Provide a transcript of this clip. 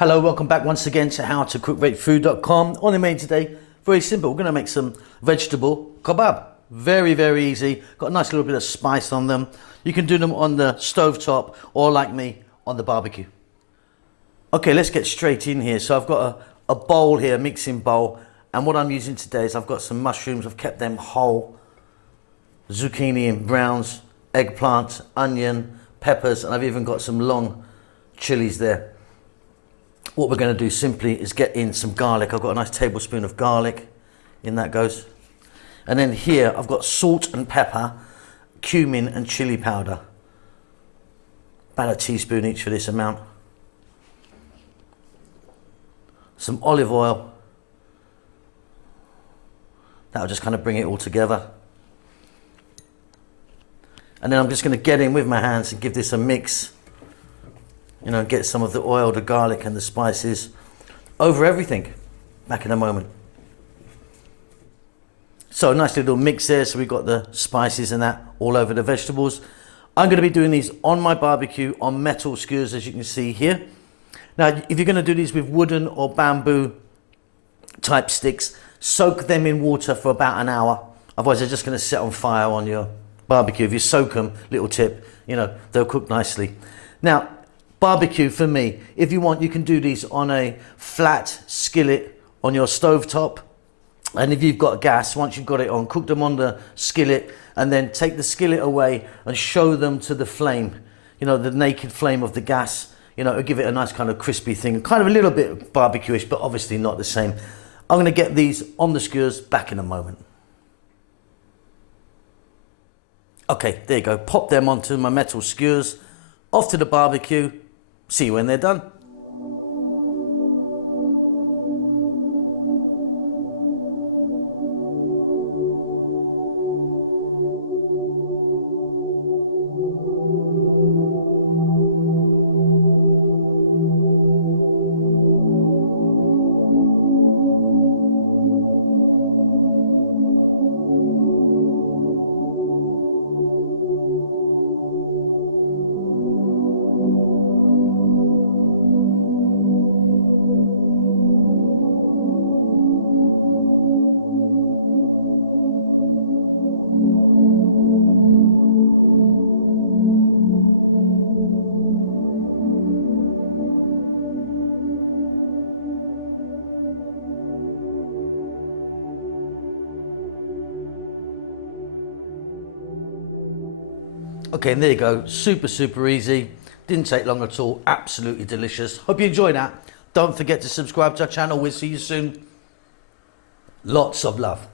Hello, welcome back once again to howtocookvegetarianfood.com. On the menu today, very simple. We're going to make some vegetable kebab. Very, very easy. Got a nice little bit of spice on them. You can do them on the stovetop or like me on the barbecue. Okay, let's get straight in here. So I've got a bowl here, a mixing bowl. And what I'm using today is I've got some mushrooms. I've kept them whole. Zucchini in browns, eggplant, onion, peppers, and I've even got some long chilies there. What we're going to do simply is get in some garlic. I've got a nice tablespoon of garlic. In that goes. And then here I've got salt and pepper, cumin and chili powder. About a teaspoon each for this amount. Some olive oil. That'll just kind of bring it all together. And then I'm just going to get in with my hands and give this a mix. You know, get some of the oil, the garlic and the spices over everything. Back in a moment. So a nice little mix there. So we've got the spices and that all over the vegetables. I'm going to be doing these on my barbecue on metal skewers, as you can see here. Now, if you're going to do these with wooden or bamboo type sticks, soak them in water for about an hour. Otherwise, they're just going to set on fire on your barbecue. If you soak them, little tip, you know, they'll cook nicely. Now, barbecue for me, if you want, you can do these on a flat skillet on your stovetop. And if you've got gas, once you've got it on, cook them on the skillet and then take the skillet away and show them to the flame, you know, the naked flame of the gas. You know, it'll give it a nice kind of crispy thing, kind of a little bit barbecue-ish, but obviously not the same. I'm going to get these on the skewers back in a moment. Okay, there you go. Pop them onto my metal skewers, off to the barbecue. See you when they're done. Okay, and there you go. Super, super easy. Didn't take long at all. Absolutely delicious. Hope you enjoyed that. Don't forget to subscribe to our channel. We'll see you soon. Lots of love.